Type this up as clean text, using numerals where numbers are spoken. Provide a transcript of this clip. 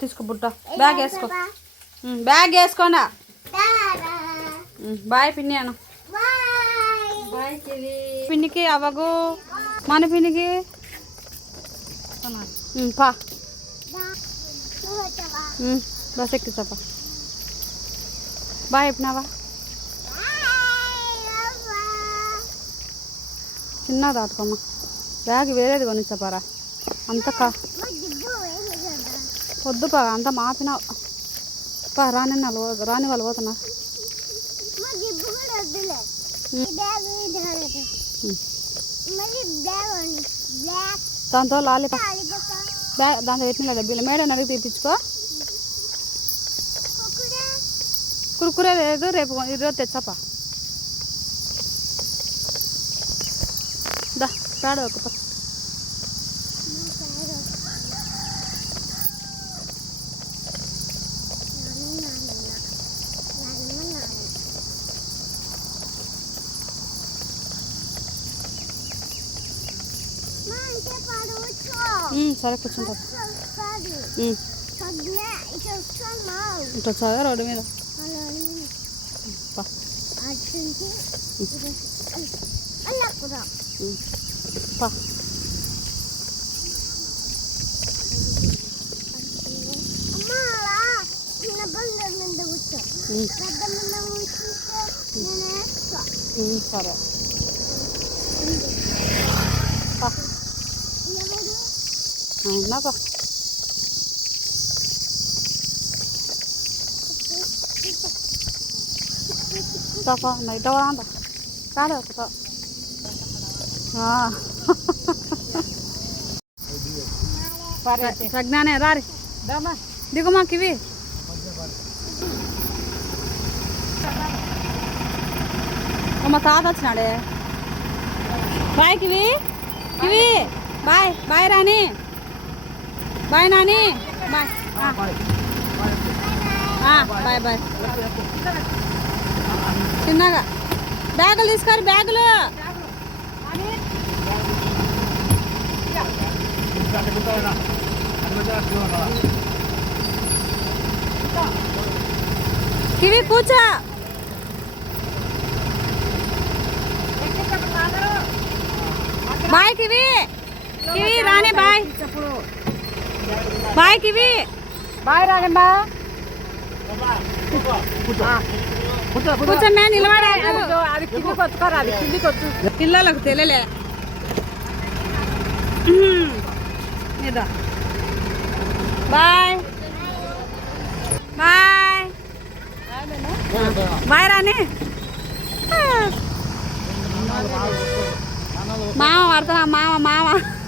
తీసుకో బుట్ట బ్యాగ్ వేసుకో బ్యాగ్ వేసుకోనా బాయ్ పిన్ని అను పిన్నికి అవ్వగు మన పిన్నికి పా బస్ ఎక్కిస్తాపా బాయ్ చెప్పినావా చిన్న దాటుకోమ్మా బ్యాగ్ వేరేది కొనిస్తాపారా అంత వద్దు పా అంత మాపిన పా రాని వాళ్ళు పోతున్నారు దాంతో లాలిపా బ్యాగ్ దాంతో పెట్టిన డబ్బీలు మేడం అడిగి తీపించుకో కురుకురే లేదు రేపు ఈరోజు తెచ్చాపా దా పేడ ఒక సరే కూర్చుంటా ఇట్లా వచ్చాగా రోడ్డు మీద సరే అవునాపా పాపా నైట్ రాంట రాలే ప్రజ్ఞానే రారి దిగు మాకు ఇవి మా తాత వచ్చినాడే బాయ్ కివి కివి బాయ్ బాయ్ రాని బాయ్ నాని బాయ్ బాయ్ బాయ్ చిన్నగా బ్యాగులు తీసుకోరు బ్యాగులు కివి కూర్చో బాయ్ కివి కివి రానే బాయ్ బాయ్ కివి బాయ్ రాగండా కూర్చోన్నా నిలబడాలి పిల్లలకు తెలియలే బాయ్ బాయ్ బాయ్ రాని మామ పడుతున్నా మామ